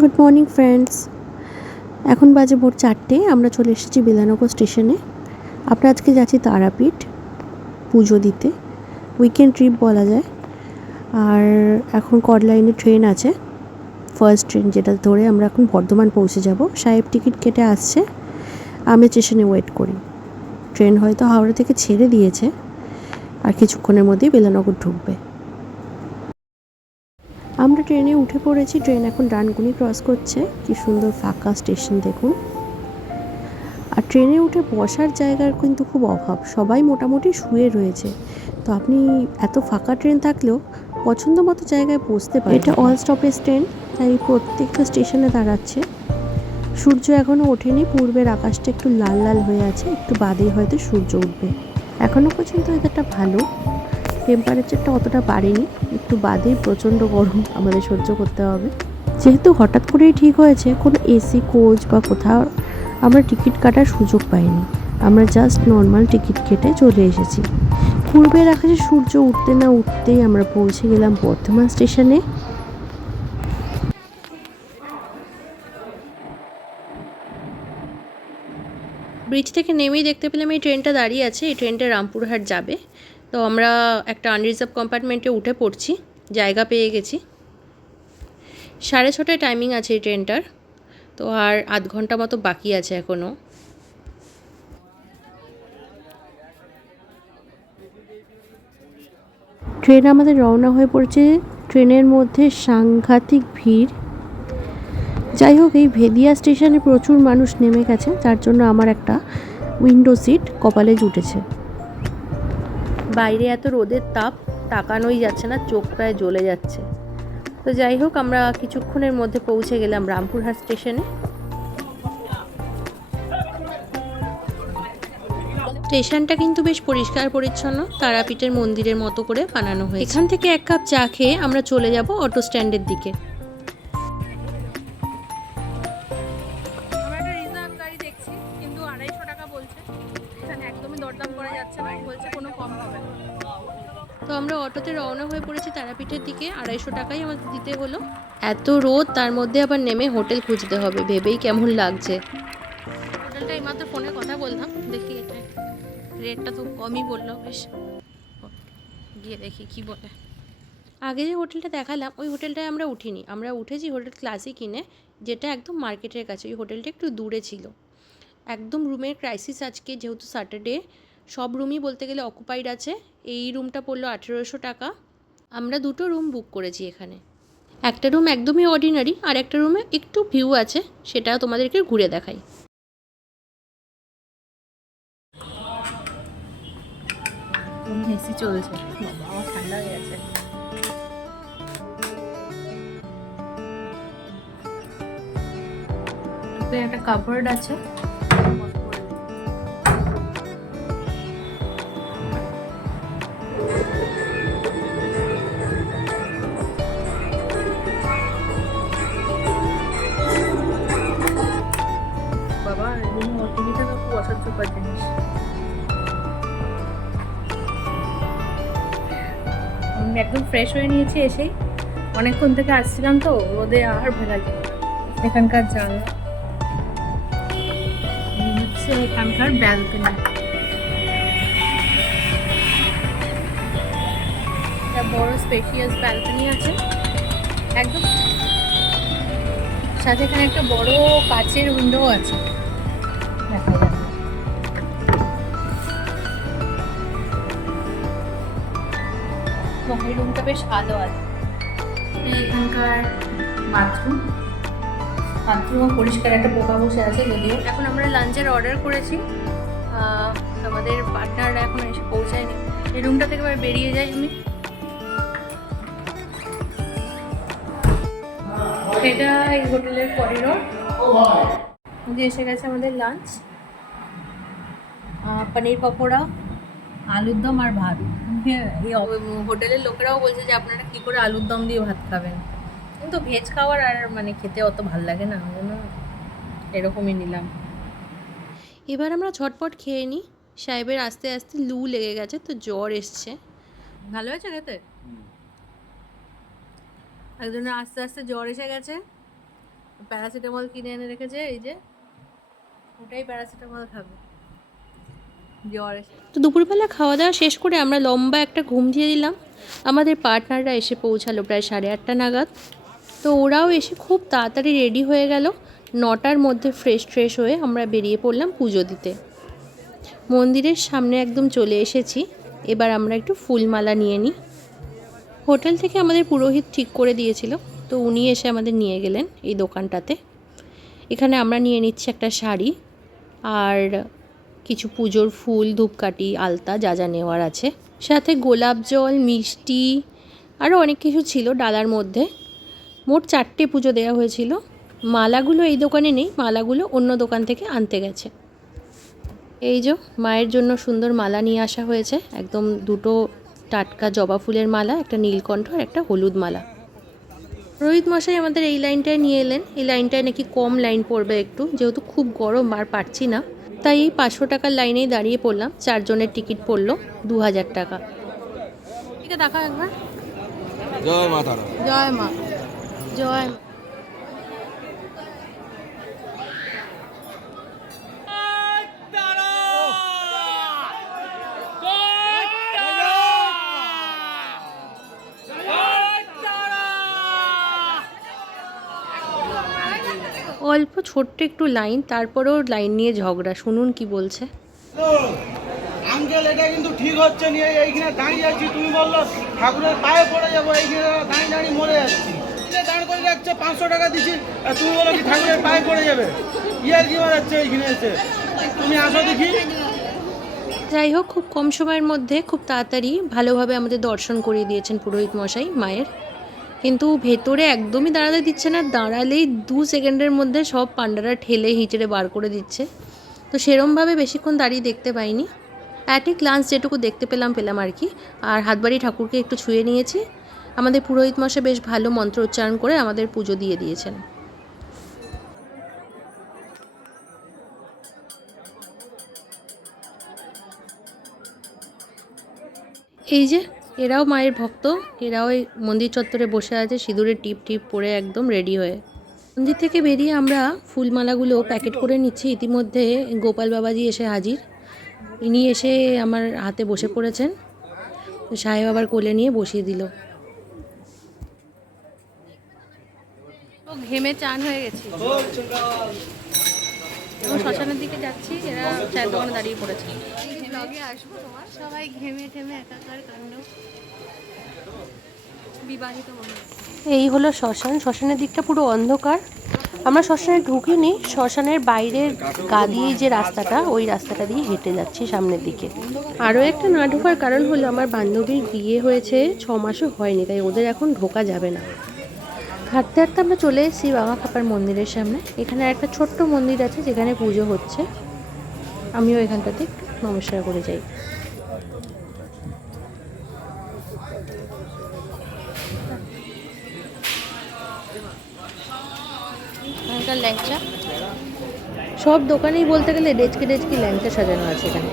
Good morning friends এখন বাজে ভোর চারটে, আমরা চলে এসেছি বেলানগর স্টেশনে। আমরা আজকে যাচ্ছি তারাপীঠ পুজো দিতে। উইকেন্ড ট্রিপ বলা যায়। আর এখন কডলাইনে ট্রেন আছে। ফার্স্ট ট্রেন যেটা ধরে আমরা এখন বর্ধমান পৌঁছে যাব। সাহেব টিকিট কেটে আসছে। আমি স্টেশনে ওয়েট করি। ট্রেন হয়তো হাওড়া থেকে ছেড়ে দিয়েছে। আর কিছুক্ষণের মধ্যেই বেলানগর ঢুকবে। আমরা ট্রেনে উঠে পড়েছি। ট্রেন এখন ডানকুনি ক্রস করছে। কি সুন্দর ফাঁকা স্টেশন দেখুন। আর ট্রেনে উঠে বসার জায়গার কিন্তু খুব অভাব। সবাই মোটামুটি শুয়ে রয়েছে। তো আপনি এত ফাঁকা ট্রেন থাকলেও পছন্দ মতো জায়গায় বসতে পারেন। এটা অল স্টপেজ ট্রেন তাই প্রত্যেকটা স্টেশনে দাঁড়াচ্ছে। সূর্য এখনও ওঠেনি। পূর্বের আকাশটা একটু লাল লাল হয়ে আছে। একটু বাদেই হয়তো সূর্য উঠবে। এখনও পর্যন্ত ওয়েদারটা ভালো। টেম্পারেচারটা অতটা বাড়েনি। একটু বাদেই প্রচণ্ড গরম আমাদের সহ্য করতে হবে। যেহেতু হঠাৎ করেই ঠিক হয়েছে, কোনো এসি কোচ বা কোথাও আমরা টিকিট কাটার সুযোগ পাইনি। আমরা জাস্ট নর্মাল টিকিট কেটে চলে এসেছি। পূর্বের আকাশে সূর্য উঠতে না উঠতেই আমরা পৌঁছে গেলাম বর্ধমান স্টেশনে। ব্রিজ থেকে নেমেই দেখতে পেলাম এই ট্রেনটা দাঁড়িয়ে আছে। এই ট্রেনটা রামপুরহাট যাবে। তো আমরা একটা আনরিজার্ভ কম্পার্টমেন্টে উঠে পড়ছি, জায়গা পেয়ে গেছি। সাড়ে ছটায় টাইমিং আছে এই ট্রেনটার তো আর আধ ঘণ্টা মতো বাকি আছে এখনও ট্রেন আমাদের রওনা হয়ে পড়ছে ট্রেনের মধ্যে সাংঘাতিক ভিড়। যাই হোক, এই ভেদিয়া স্টেশনে প্রচুর মানুষ নেমে গেছে যার জন্য আমার একটা উইন্ডো সিট কপালে জুটেছে। বাইরে এত রোদের তাপ তাকানোই যাচ্ছে না চোখ প্রায় জ্বলে যাচ্ছে। তো যাই হোক আমরা কিছুক্ষণের মধ্যে পৌঁছে গেলাম রামপুরহাট স্টেশনে। স্টেশনটা কিন্তু বেশ পরিষ্কার পরিচ্ছন্ন তারাপীঠের মন্দিরের মতো করে বানানো হয়েছে। এখান থেকে এক কাপ চা খেয়ে আমরা চলে যাব অটো স্ট্যান্ডের দিকে। দরদাম করা যাচ্ছে না, বলছে কোনো কম হবে না। তো আমরা অটোতে রওনা হয়ে পড়েছি তারাপীঠের দিকে, আড়াইশো টাকাই আমাদের দিতে হলো। এত রোদ, তার মধ্যে আবার নেমে হোটেল খুঁজতে হবে, ভেবেই কেমন লাগছে। হোটেলটা এইমাত্র ফোনে কথা বললাম, দেখি এটা রেটটা তো কমই বলল, বেশ। গিয়ে দেখি কি বলে। আগে যে হোটেলটা দেখালাম, ওই হোটেলটায় আমরা উঠিনি। আমরা উঠেছি হোটেল ক্লাসিক কিনে যেটা একদম মার্কেটের কাছে, ওই হোটেলটা একটু দূরে ছিল। একদম রুমের ক্রাইসিস আজকে, যেহেতু স্যাটারডে সব রুমই বলতে গেলে অকুপাইড আছে। এই রুমটা পড়ল আঠেরোশো টাকা। আমরা দুটো রুম বুক করেছি এখানে। একটা রুম একদমই অর্ডিনারি আর একটা রুমে একটু ভিউ আছে। সেটা তোমাদেরকে ঘুরে দেখাই। এসি চলছে। ঠান্ডা হয়ে গেছে। একটা কাপড় আছে। জিনিস আমি একদম ফ্রেশ হয়ে নিয়েছি এসেই। অনেকক্ষণ থেকে আসছিলাম তো, রোদে আর ভেলা এখানকার জানলা। হচ্ছে এখানকার ব্যালকনি একটা বড় স্পেশিয়াস ব্যালকনি আছে। একদম সাথে এখানে একটা বড় কাচের উইন্ডো আছে। দেখা এই রুমটা বেশ ভালো আছে এখানকার বাথরুম। বাথরুমও পরিষ্কার একটা পোকা বসে আছে যদিও। এখন আমরা লাঞ্চের অর্ডার করেছি। আমাদের পার্টনাররা এখন এসে পৌঁছায়নি। এই রুমটা থেকে এবার বেরিয়ে যাই আমি। এটা এই হোটেলের করিডোর এসে গেছে আমাদের লাঞ্চ পনির পকোড়া। আলুর দম আর ভাত। এই হোটেলের লোকেরাও বলছে যে আপনারা কি করে আলুর দম দিয়ে ভাত খাবেন? কিন্তু ভেজ খাওয়ার আর মানে খেতে অত ভালো লাগে না জন্য এরকমই নিলাম। এবার আমরা ঝটপট খেয়ে নিই। সাহেবের আস্তে আস্তে লু লেগে গেছে তো জ্বর এসছে। ভালো হয়েছে খেতে? একজনের আস্তে আস্তে জ্বর এসে গেছে। প্যারাসিটামল কিনে এনে রেখেছে এই যে ওটাই প্যারাসিটামল খাবে। তো দুপুরবেলা খাওয়া দাওয়া শেষ করে আমরা লম্বা একটা ঘুম দিয়ে দিলাম। আমাদের পার্টনাররা এসে পৌঁছালো প্রায় সাড়ে আটটা নাগাদ। তো ওরাও এসে খুব তাড়াতাড়ি রেডি হয়ে গেল। নটার মধ্যে ফ্রেশ ফ্রেশ হয়ে আমরা বেরিয়ে পড়লাম পুজো দিতে। মন্দিরের সামনে একদম চলে এসেছি। এবার আমরা একটু ফুলমালা নিয়ে নিই। হোটেল থেকে আমাদের পুরোহিত ঠিক করে দিয়েছিল। তো উনি এসে আমাদের নিয়ে গেলেন এই দোকানটাতে। এখানে আমরা নিয়ে নিচ্ছি একটা শাড়ি। আর কিছু পুজোর ফুল, ধূপকাঠি, আলতা যা যা নেওয়ার আছে। সাথে গোলাপ জল, মিষ্টি আরও অনেক কিছু ছিল ডালার মধ্যে। মোট চারটে পুজো দেওয়া হয়েছিল। মালাগুলো এই দোকানে নেই, মালাগুলো অন্য দোকান থেকে আনতে গেছে। এই যে, মায়ের জন্য সুন্দর মালা নিয়ে আসা হয়েছে। একদম দুটো টাটকা জবা ফুলের মালা, একটা নীলকণ্ঠ আর একটা হলুদ মালা। রোহিত মশাই আমাদের এই লাইনটায় নিয়ে এলেন। এই লাইনটায় নাকি কম লাইন পড়বে একটু, যেহেতু খুব গরম আর পারছি না। তাই এই পাঁচশো টাকার লাইনেই দাঁড়িয়ে পড়লাম। চারজনের টিকিট পড়ল দু হাজার টাকা। ঠিক আছে দেখা একবার। জয় মা জয় মা। জয় মা। অল্প ছোট্ট একটু লাইন তারপরেও লাইন নিয়ে ঝগড়া। শুনুন কি বলছে। আঙ্কেল এটা কিন্তু ঠিক হচ্ছে এইখানে দাঁড়িয়ে তুমি বলল ঠাকুরের পায়ে পড়ে যাব এইখানে দাঁড়িয়ে দাঁড়িয়ে মরে যাচ্ছি। দাঁড় করে রাখছে পাঁচশো টাকা দিচ্ছি আর তুমি বলো কি ঠাকুরের পায়ে পড়ে যাবে? ইয়ার কি মারাচ্ছে এইখানে এসে? তুমি আসো দেখি। যাই হোক খুব কম সময়ের মধ্যে খুব তাড়াতাড়ি ভালোভাবে আমাদের দর্শন করিয়ে দিয়েছেন পুরোহিত মশাই মায়ের। কিন্তু ভেতরে একদমই দাঁড়াতে দিচ্ছে না, দাঁড়ালেই দু সেকেন্ডের মধ্যে সব পান্ডারা ঠেলে হিঁচড়ে বার করে দিচ্ছে। তো সেরমভাবে বেশিক্ষণ দাঁড়িয়ে দেখতে পাইনি। অ্যাট এ গ্লান্স যেটুকু দেখতে পেলাম পেলাম আর কি। আর হাতবাড়ি ঠাকুরকে একটু ছুঁয়ে নিয়েছি। আমাদের পুরোহিত মশাই বেশ ভালো মন্ত্র উচ্চারণ করে আমাদের পুজো দিয়ে দিয়েছেন। এই যে এরাও মায়ের ভক্ত, এরাও এই মন্দির চত্বরে বসে আছে সিঁদুরে টিপ টিপ পরে একদম রেডি হয়ে। মন্দির থেকে বেরিয়ে আমরা ফুলমালাগুলো প্যাকেট করে নিচ্ছি। ইতিমধ্যে গোপাল বাবাজি এসে হাজির। ইনি এসে আমার হাতে বসে পড়েছেন। সাহেব আবার কোলে নিয়ে বসিয়ে দিল। ঘেমে চান হয়ে গেছি। এখন শ্মশানের দিকে যাচ্ছি এরা চায়ের দোকানে দাঁড়িয়ে পড়েছে। ব্লগে আসব তোমার সবাই ঘেমে ঠেমে একাকার কাণ্ড। বিবাহিত এই হলো শ্মশান। শ্মশানের দিকটা পুরো অন্ধকার। আমরা শ্মশানে ঢুকিনি। শ্মশানের বাইরের গা দিয়ে যে রাস্তাটা ওই রাস্তাটা দিয়ে হেঁটে যাচ্ছি সামনের দিকে। আরও একটা না ঢোকার কারণ হলো আমার বান্ধবীর বিয়ে হয়েছে ছ মাসও হয়নি তাই ওদের এখন ঢোকা যাবে না। হাঁটতে হাঁটতে আমরা চলে এসেছি বাবা খাপার মন্দিরের সামনে। এখানে একটা ছোট্ট মন্দির আছে যেখানে পুজো হচ্ছে। আমিও এখানটাতে নমস্কার করে যাই। সব দোকানেই বলতে গেলে ডেচকি ডেচকি ল্যাংচা সাজানো আছে এখানে।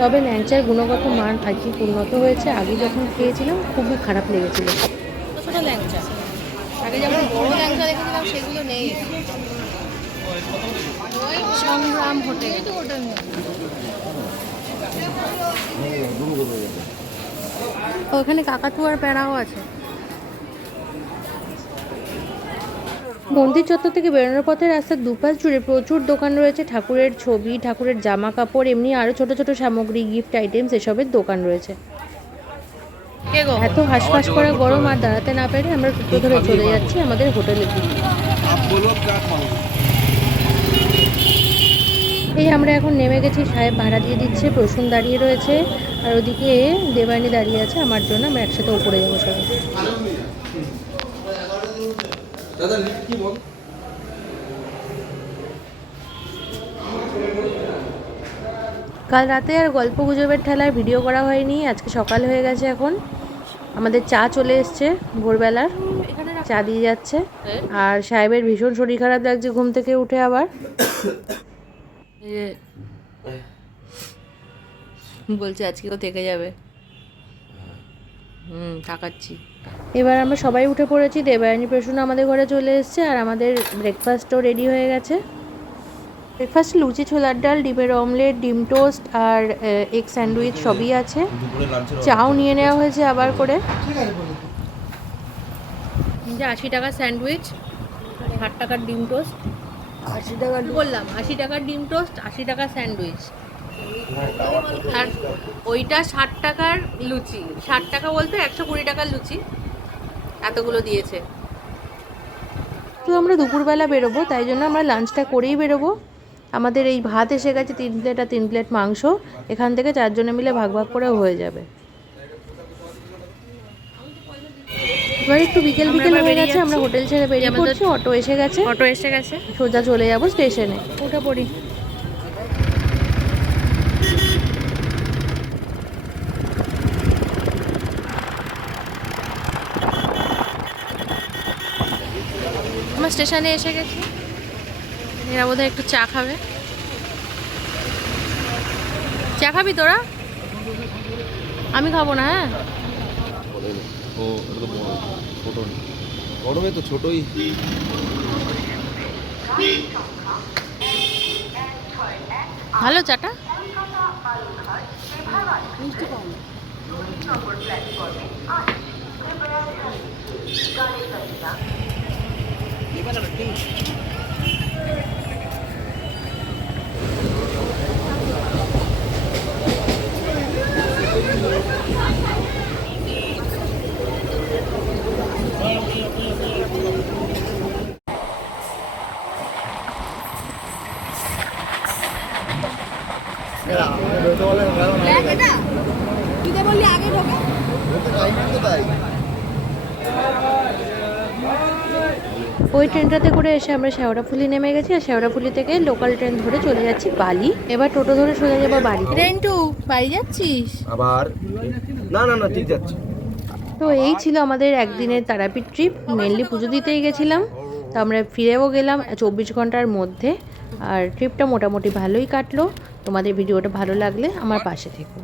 তবে ল্যাংচার গুণগত মান আর কি উন্নত হয়েছে। আগে যখন খেয়েছিলাম খুবই খারাপ লেগেছিল। আগে যেমন বড় ল্যাংচা দেখেছিলাম সেগুলো নেই। সংগ্রাম হোটেল। ওখানে কাকাতুয়ার প্যারাও আছে। মন্দির চত্বর থেকে বেরোনোর পথে রাস্তার দুপাশ জুড়ে প্রচুর দোকান রয়েছে। ঠাকুরের ছবি ঠাকুরের জামা কাপড় এমনি আরও ছোট ছোট সামগ্রী গিফট আইটেমস এসবের দোকান রয়েছে। এত হাঁসফাঁস করা গরম আর দাঁড়াতে না পেরে আমরা টুকরো ধরে চলে যাচ্ছি আমাদের হোটেলে এই আমরা এখন নেমে গেছি সাহেব ভাড়া দিয়ে দিচ্ছে প্রসুন দাঁড়িয়ে রয়েছে আর ওদিকে দেবায়নি দাঁড়িয়ে আছে আমার জন্য আমরা একসাথে উপরে যাব সবাই। কাল রাতে আর গল্প গুজবের ঠেলায় ভিডিও করা হয়নি আজকে সকাল হয়ে গেছে এখন। আমাদের চা চলে এসছে ভোরবেলার চা দিয়ে যাচ্ছে। আর সাহেবের ভীষণ শরীর খারাপ লাগছে ঘুম থেকে উঠে আবার। বলছে আজকেও থেকে যাবে। হুম তাকাচ্ছি। এবার আমরা সবাই উঠে পড়েছি দেবায়নী প্রসূন আমাদের ঘরে চলে এসেছে আর আমাদের ব্রেকফাস্টও রেডি হয়ে গেছে। ব্রেকফাস্ট লুচি ছোলার ডাল ডিমের অমলেট ডিম টোস্ট আর এগ স্যান্ডউইচ সবই আছে। চাও নিয়ে নেওয়া হয়েছে আবার করে। যে আশি টাকার স্যান্ডউইচ ষাট টাকার ডিম টোস্ট। আশি টাকার বললাম আশি টাকার ডিম টোস্ট আশি টাকার স্যান্ডউইচ। আর ওইটা ষাট টাকার লুচি। ষাট টাকা বলতে একশো কুড়ি টাকার লুচি। এতগুলো দিয়েছে। তো আমরা দুপুরবেলা বেরোবো তাই জন্য আমরা লাঞ্চটা করেই বেরোবো। আমাদের এই ভাত এসে গেছে তিন প্লেট আর তিন প্লেট মাংস। এখান থেকে চারজনে মিলে ভাগ ভাগ করে হয়ে যাবে। এবার একটু বিকেল বিকেল হয়ে গেছে আমরা হোটেল ছেড়ে বেরিয়ে পড়ছি অটো এসে গেছে। অটো এসে গেছে। সোজা চলে যাব স্টেশনে। উঠে পড়ি। আমরা স্টেশনে এসে গেছি। এরা বোধহয় একটু চা খাবে। চা খাবি তোরা? আমি খাব না হ্যাঁ? ও এটা তো ছোট গরমে তো ছোটই। ভালো চাটা? ওই ট্রেনটাতে করে এসে আমরা শেওড়াফুলি নেমে গেছি আর শেওড়াফুলি থেকে লোকাল ট্রেন ধরে চলে যাচ্ছি বালি। এবার টোটো ধরে সোজা যাব বাড়ি রেন্টু বাড়ি যাচ্ছিস? আবার না না না ঠিক যাচ্ছে। তো এই ছিল আমাদের একদিনের তারাপীঠ ট্রিপ মেনলি পুজো দিতেই গেছিলাম। তো আমরা ফিরেও গেলাম চব্বিশ ঘণ্টার মধ্যে। আর ট্রিপটা মোটামুটি ভালোই কাটলো। তোমাদের ভিডিওটা ভালো লাগলে আমার পাশে থেকো।